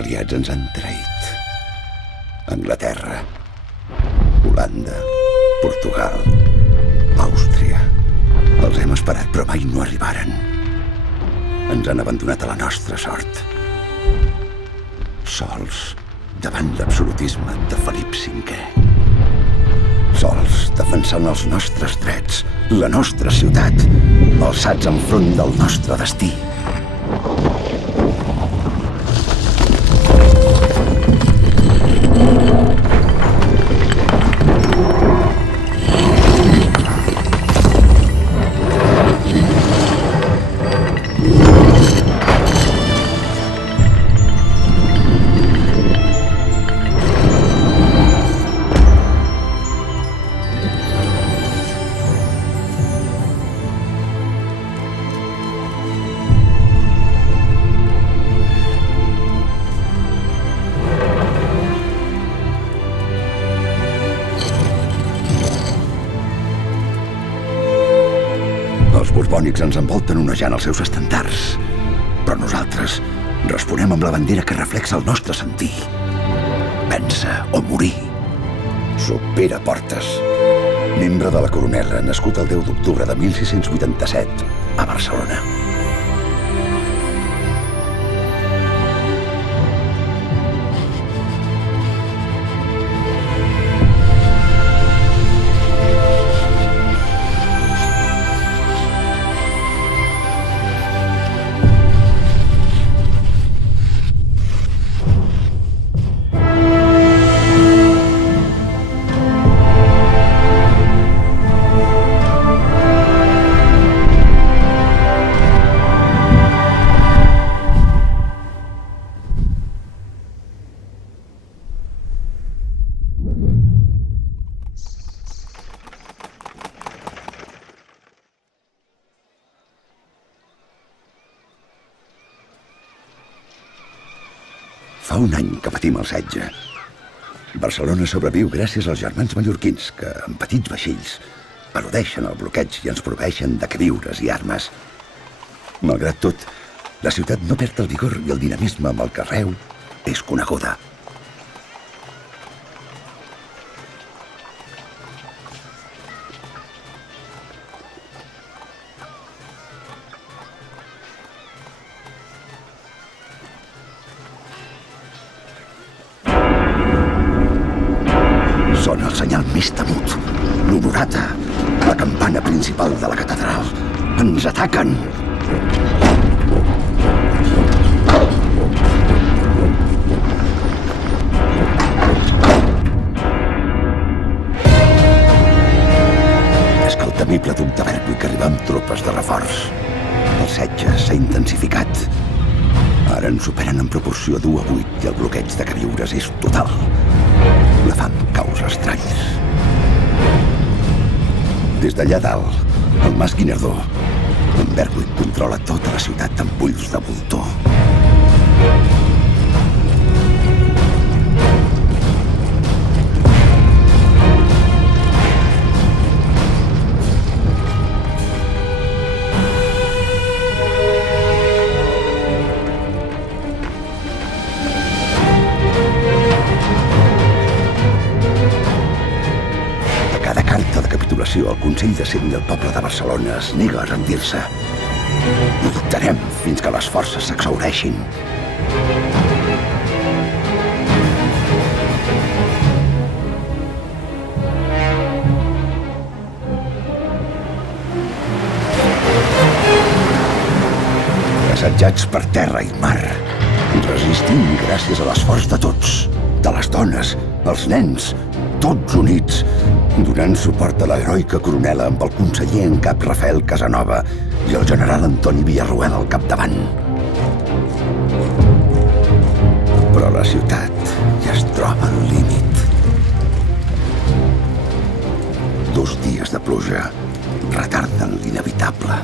aliats ens han traït. Anglaterra, Holanda, Portugal, Àustria. Els hem esperat, però mai no arribaren. Ens han abandonat a la nostra sort. Sols davant l'absolutisme de Felip V. Sols defensant els nostres drets, la nostra ciutat, alçats enfront del nostre destí. Els borbònics ens envolten onejant els seus estandards. Però nosaltres responem amb la bandera que reflexa el nostre sentir. Vèncer o morir. Soc Pere Portes, membre de la Coronela, nascut el 10 d'octubre de 1687 a Barcelona. Fa un any que patim el setge. Barcelona sobreviu gràcies als germans mallorquins que, en petits vaixells, eludeixen el bloqueig i ens proveeixen de queviures i armes. Malgrat tot, la ciutat no perd el vigor i el dinamisme amb el que arreu és coneguda. Sona el senyal més temut, l'honorata, la campana principal de la catedral. Ens ataquen! És que el temible duc de Berwick arriba amb tropes de reforç. El setge s'ha intensificat. Ara ens superen en proporció 2 a 8 i el bloqueig de queviures és total. La fam causa estralls. Des d'allà dalt, el Mas Guinardó, en Berwick controla tota la ciutat amb ulls de voltor. El Consell de Cent i el poble de Barcelona es nega a rendir-se. No dubtarem fins que les forces s'exhaureixin. Assetjats per terra i mar, resistim gràcies a l'esforç de tots, de les dones, els nens, tots units, donant suport a l'heroica coronela amb el conseller en cap Rafael Casanova i el general Antoni Villarroel al capdavant. Però la ciutat ja es troba al límit. 2 dies de pluja retarden l'inevitable.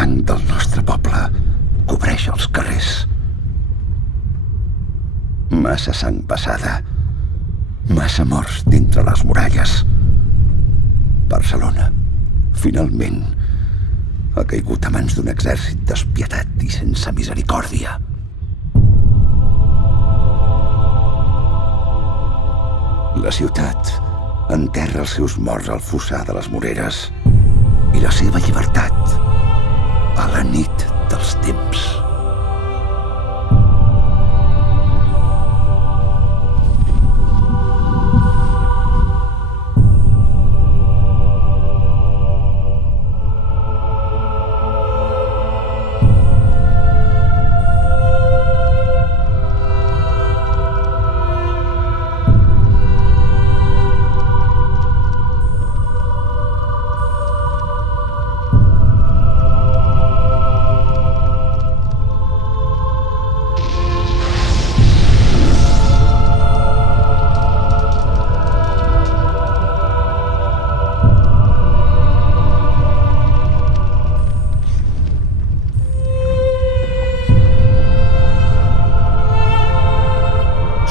sang del nostre poble cobreix els carrers. Massa sang passada, massa morts dintre les muralles. Barcelona, finalment, ha caigut a mans d'un exèrcit despietat i sense misericòrdia. La ciutat enterra els seus morts al fossar de les Moreres i la seva llibertat a la nit dels temps.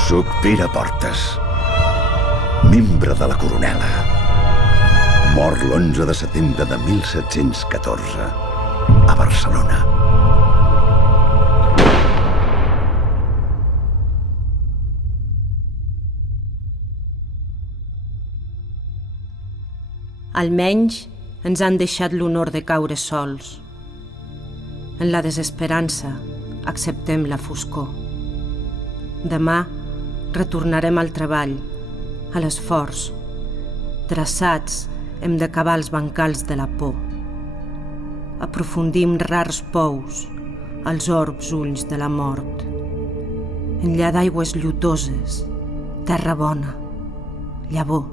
Soc Pere Portes, membre de la Coronela. Mor l'11 de setembre de 1714, a Barcelona. Almenys ens han deixat l'honor de caure sols. En la desesperança acceptem la foscor. Demà retornarem al treball, a l'esforç. Traçats hem d'acabar els bancals de la por. Aprofundim rars pous als orbs ulls de la mort. Enllà d'aigües llutoses, terra bona, llavor.